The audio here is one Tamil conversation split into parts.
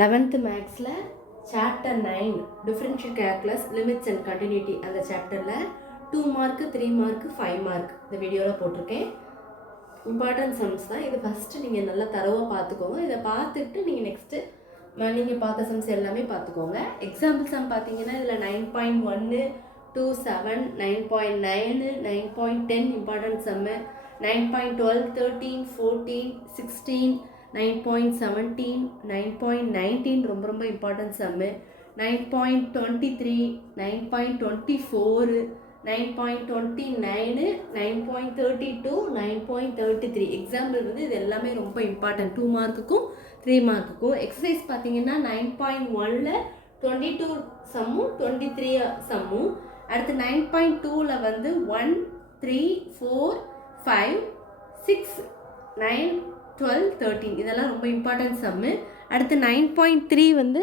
11th மேக்ஸில் chapter 9 differential calculus limits and continuity அந்த சாப்டரில் 2 மார்க்கு 3 மார்க்கு 5 மார்க் இந்த வீடியோவில் போட்டிருக்கேன். இம்பார்ட்டன்ட் சம்ஸ் தான் இது. ஃபஸ்ட்டு நீங்கள் நல்லா தரவாக பார்த்துக்கோங்க. இதை பார்த்துட்டு நீங்கள் நெக்ஸ்ட்டு நீங்கள் பார்த்த சம்ஸ் எல்லாமே பார்த்துக்கோங்க. எக்ஸாம்பிள் சம் பார்த்தீங்கன்னா இதில் 9.1 2 7 9.9 9.10 இம்பார்ட்டன்ட் சம்மு 9.12 13 14 16 9.17 9.19 ரொம்ப இம்பார்ட்டன்ட் சம்மு 9.23 9.24 9.29 9.32 9.33 எக்ஸாம்பிள் வந்து இது எல்லாமே ரொம்ப இம்பார்ட்டன்ட் 2 மார்க்குக்கும் 3 மார்க்குக்கும். எக்ஸசைஸ் பார்த்தீங்கன்னா 9.1ல் 22 சம்மும் 23 சம்மும். அடுத்து 9.2ல் வந்து 1 3 4 5 6 9 12 13 இதெல்லாம் ரொம்ப இம்பார்ட்டன்ட் சம்மு. அடுத்து 9.3 வந்து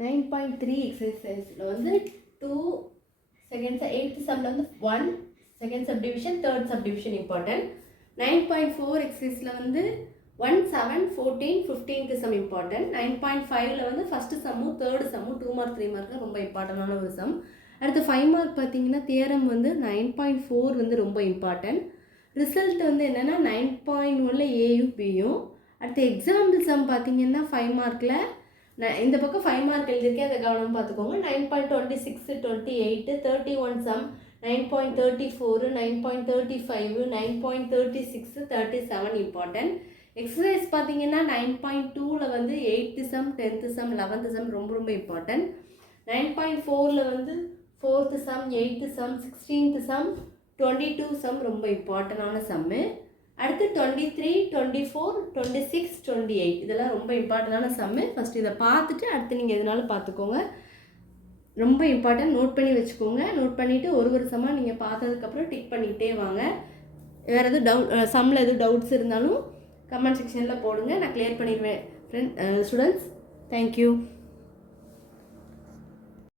9.3 எக்ஸசைஸில் வந்து 2 செகண்ட்ஸ் 8th சம்மில் வந்து 1 second subdivision 3rd subdivision important. 9.4 எக்ஸசைஸில் வந்து 1 7 14 15th சம் இம்பார்ட்டன்ட். 9.5ல் வந்து ஃபஸ்ட்டு சம்மும் 3rd சம்மும் 2 மார்க் 3 மார்க்கு ரொம்ப இம்பார்ட்டண்டான ஒரு சம். அடுத்து 5 மார்க் பார்த்தீங்கன்னா தியரம் வந்து 9.4 வந்து ரொம்ப இம்பார்ட்டன்ட். ரிசல்ட் வந்து என்னென்னா 9.1ல் ஏயும் பியும். அடுத்து எக்ஸாம்பிள் சம் பார்த்தீங்கன்னா 5 மார்க்கில் இந்த பக்கம் 5 மார்க் எழுதியிருக்கேன், அதை கவனம் பார்த்துக்கோங்க. 9.26 28 31 சம் 9.34 9.35 9.36 37 இம்பார்ட்டன்ட். எக்ஸசைஸ் பார்த்தீங்கன்னா 9.2ல் வந்து 8th sum 10th sum 11th sum ரொம்ப இம்பார்ட்டன்ட். 9.4ல் வந்து 4th some 8th some 16th some 22 some ரொம்ப இம்பார்ட்டண்டான சம்மு. அடுத்து 23 24 26 28 இதெல்லாம் ரொம்ப இம்பார்ட்டண்டான சம்மு. ஃபஸ்ட்டு இதை பார்த்துட்டு அடுத்து நீங்கள் எதனாலும் பார்த்துக்கோங்க. ரொம்ப இம்பார்ட்டன்ட், நோட் பண்ணி வச்சுக்கோங்க. நோட் பண்ணிவிட்டு ஒரு சம்மாக நீங்கள் பார்த்ததுக்கப்புறம் டிக் பண்ணிகிட்டே வாங்க. வேறு எதுவும் சம்மில் எதுவும் டவுட்ஸ் இருந்தாலும் கமெண்ட் செக்ஷனில் போடுங்க, நான் கிளியர் பண்ணிடுவேன். Students, thank you.